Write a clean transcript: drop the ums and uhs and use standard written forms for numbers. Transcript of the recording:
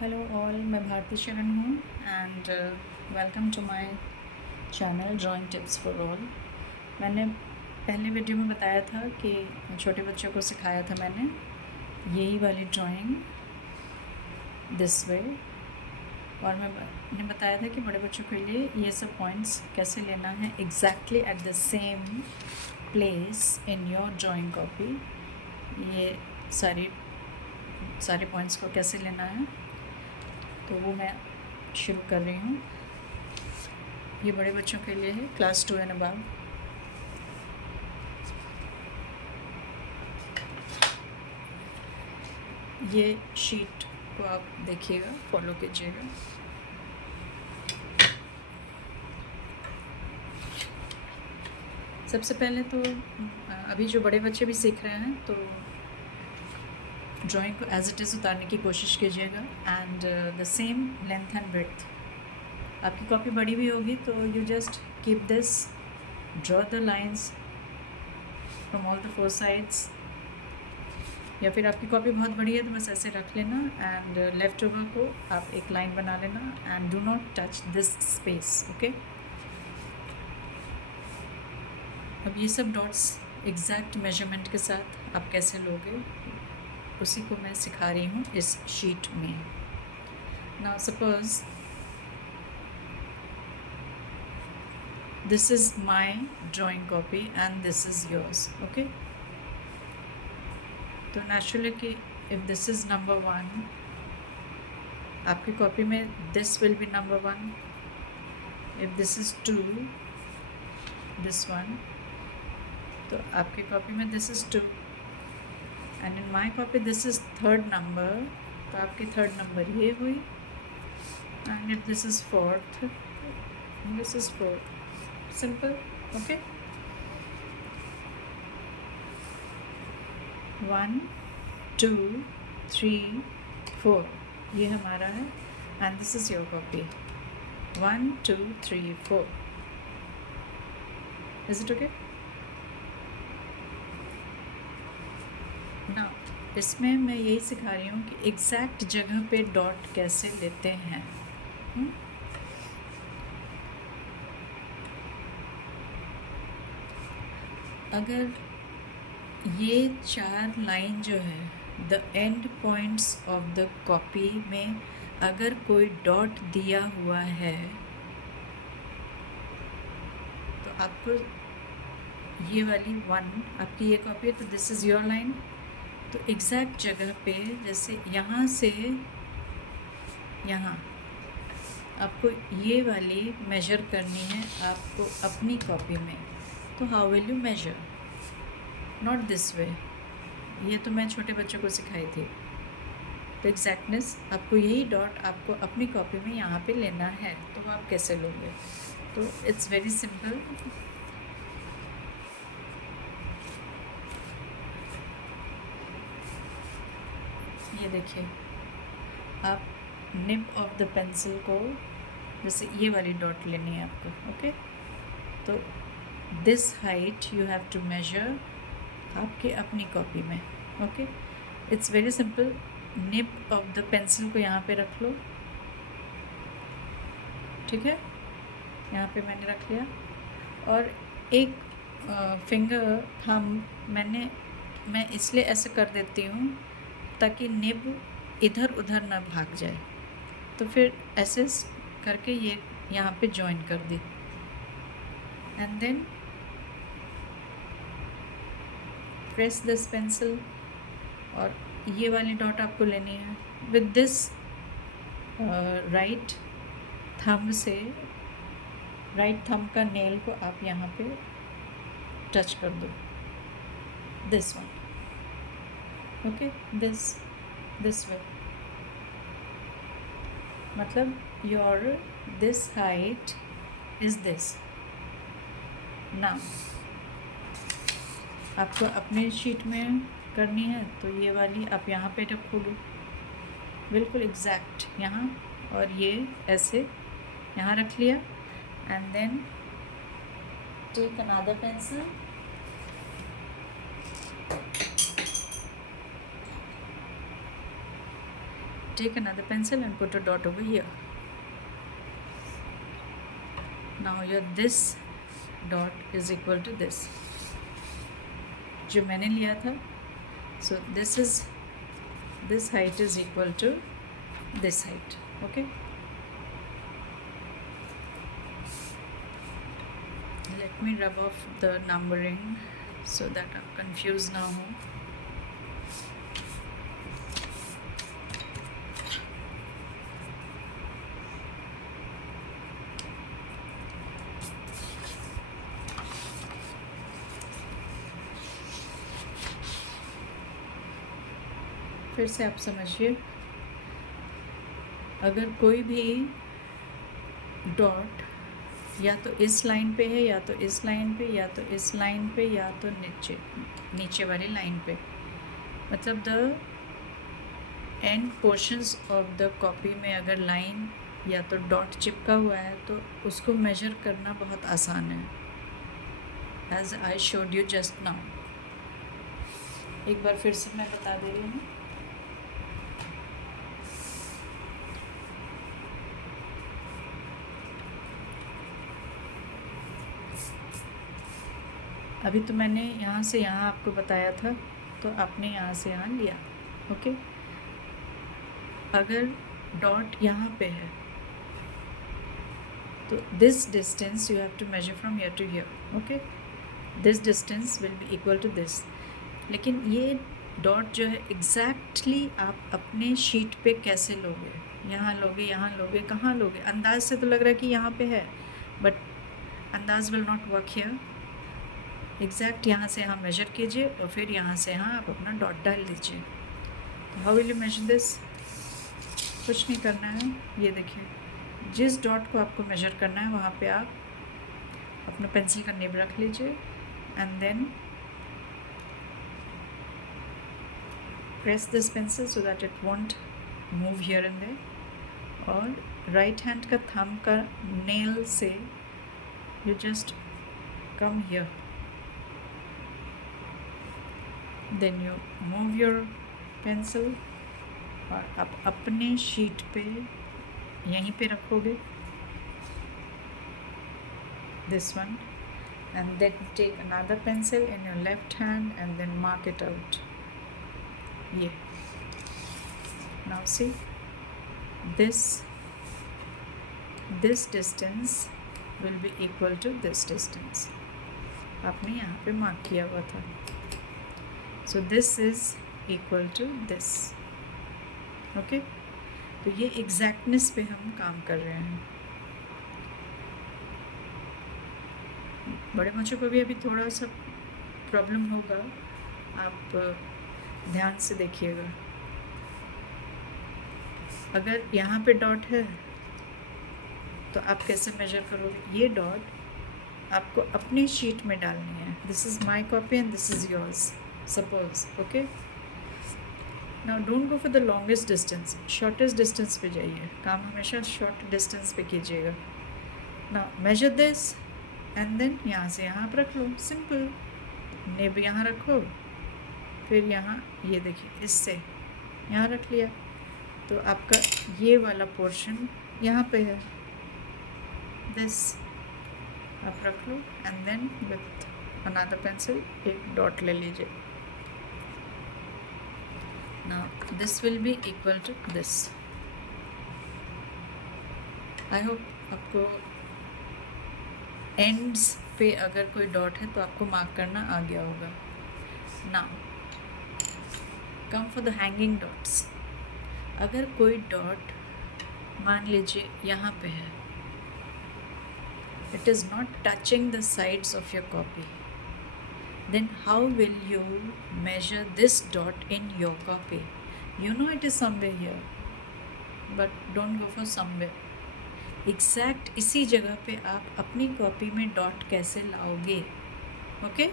Hello all, मैं भारती शरण हूँ and welcome to my channel drawing tips for all. मैंने पहले वीडियो में बताया था कि छोटे बच्चों को सिखाया था मैंने यही वाली ड्राइंग दिस वे, और मैंने बताया था कि बड़े बच्चों के लिए ये सब पॉइंट्स कैसे लेना है exactly at the same place in your drawing copy. ये सारे पॉइंट्स को कैसे लेना है तो वो मैं शुरू कर रही हूँ। ये बड़े बच्चों के लिए है, क्लास 2 एंड अबव। ये शीट को आप देखिएगा, फॉलो कीजिएगा। सबसे पहले तो अभी जो बड़े बच्चे भी सीख रहे हैं तो ड्राइंग को एज इट इज़ उतारने की कोशिश कीजिएगा and the same length and breadth. आपकी कॉपी बड़ी भी होगी तो you just keep this, draw the lines from all the 4 sides, या फिर आपकी कॉपी बहुत बड़ी है तो बस ऐसे रख लेना एंड लेफ्ट ओवर को आप एक लाइन बना लेना and do not touch this space, okay. अब ये सब डॉट्स एग्जैक्ट मेजरमेंट के साथ आप कैसे लोगे उसी को मैं सिखा रही हूँ इस शीट में। Now suppose this is my drawing copy and this is yours, okay. तो नेचुरली कि इफ़ दिस इज़ नंबर 1, आपकी कॉपी में this will B number 1। If this is 2, this 1, तो आपकी कॉपी में this is 2 and in my copy this is 3rd number, तो आपकी 3rd number ये हुई। And if this is 4th, this is 4th, simple, okay. 1 2 3 4 ये हमारा है and this is your copy. 1 2 3 4, is it okay? ना इसमें मैं यही सिखा रही हूँ कि एग्जैक्ट जगह पे डॉट कैसे लेते हैं। अगर ये 4 लाइन जो है the end points of the copy में अगर कोई डॉट दिया हुआ है तो आपको ये वाली 1, आपकी ये कॉपी है तो दिस इज़ योर लाइन, तो एग्जैक्ट जगह पे जैसे यहाँ से यहाँ आपको ये वाली मेजर करनी है आपको अपनी कॉपी में। तो how will you measure? Not this way, ये तो मैं छोटे बच्चों को सिखाई थी। तो एग्जैक्टनेस आपको यही डॉट आपको अपनी कॉपी में यहाँ पे लेना है, तो वो आप कैसे लोगे? तो इट्स वेरी सिंपल। ये देखिए, आप निब ऑफ द पेंसिल को जैसे ये वाली डॉट लेनी है आपको, ओके। तो this height you have to measure आपके अपनी कॉपी में, okay. It's very simple. Nib of the pencil को यहाँ पे रख लो, ठीक है, यहाँ पे मैंने रख लिया। और एक फिंगर मैं इसलिए ऐसे कर देती हूँ ताकि निब इधर उधर ना भाग जाए, तो फिर ऐसे करके ये यहाँ पे जॉइन कर दी and then press this pencil, और ये वाली डॉट आपको लेनी है विद दिस राइट थंब से, राइट थंब का नेल को आप यहाँ पे टच कर दो, this one, okay, this way, मतलब your this height is this. Now आपको अपने शीट में करनी है तो ये वाली आप यहाँ पे रखोगे बिल्कुल एग्जैक्ट यहाँ, और ये ऐसे यहाँ रख लिया and then take another pencil, take another pencil and put a dot over here. Now your this dot is equal to this जो मैंने लिया था. So this height is equal to this height. Okay. Let me rub off the numbering so that I'm confused ना हो. फिर से आप समझिए, अगर कोई भी डॉट या तो इस लाइन पे है या तो इस लाइन पे या तो इस लाइन पे या तो नीचे वाली लाइन पे, मतलब the end portions of the copy में अगर लाइन या तो डॉट चिपका हुआ है तो उसको मेजर करना बहुत आसान है, as I showed you just now. एक बार फिर से मैं बता दे रही हूँ. अभी तो मैंने यहाँ से यहाँ आपको बताया था, तो आपने यहाँ से यहाँ लिया. ओके. अगर डॉट यहाँ पे है तो this distance you have to measure from here to here. Okay. This distance will be equal to this. लेकिन ये डॉट जो है एग्जैक्टली आप अपने शीट पे कैसे लोगे, यहाँ लोगे, कहाँ लोगे. अंदाज से तो लग रहा है कि यहाँ पे है, बट अंदाज will not work here. Exact यहाँ से यहाँ मेजर कीजिए और फिर यहाँ से यहाँ आप अपना डॉट डाल लीजिए. How will you measure this? कुछ नहीं करना है. ये देखिए, जिस डॉट को आपको मेजर करना है वहाँ पे आप अपना पेंसिल का निब रख लीजिए and then press this pencil so that it won't move here and there. और राइट हैंड का थंब का नेल से you just come here. Then you move your pencil और आप अपने शीट पे यहीं पे रखोगे this one, and then take another pencil in your left hand and then mark it out. ये now see this distance will be equal to this distance. आपने यहाँ पे मार्क किया हुआ था. So this is equal to this. Okay? तो ये exactness पे हम काम कर रहे हैं. बड़े बच्चों को भी अभी थोड़ा सा प्रॉब्लम होगा, आप ध्यान से देखिएगा. अगर यहाँ पे डॉट है तो आप कैसे मेजर करोगे? ये डॉट आपको अपनी शीट में डालनी है. This is my copy and this is yours suppose. Okay. Now don't go for the longest distance, shortest distance पे जाइए. काम हमेशा शॉर्ट डिस्टेंस पे कीजिएगा. Now measure this and then यहाँ से यहाँ आप रख लो. सिंपल. नेब यहाँ रखो, फिर यहाँ ये देखिए इससे यहाँ रख लिया, तो आपका ये वाला पोर्शन यहाँ पे है. दिस आप रख लो and then with another pencil एक डॉट ले लीजिए. Now this will be equal to this. I hope आपको एंड्स पे अगर कोई डॉट है तो आपको मार्क करना आ गया होगा. Now come for the hanging dots. अगर कोई डॉट मान लीजिए यहाँ पे है, it is not touching the sides of your copy, then how will you measure this dot in your copy? You know it is somewhere here, but don't go for somewhere. Exact इसी जगह पे आप अपनी copy में dot कैसे लाओगे? Okay.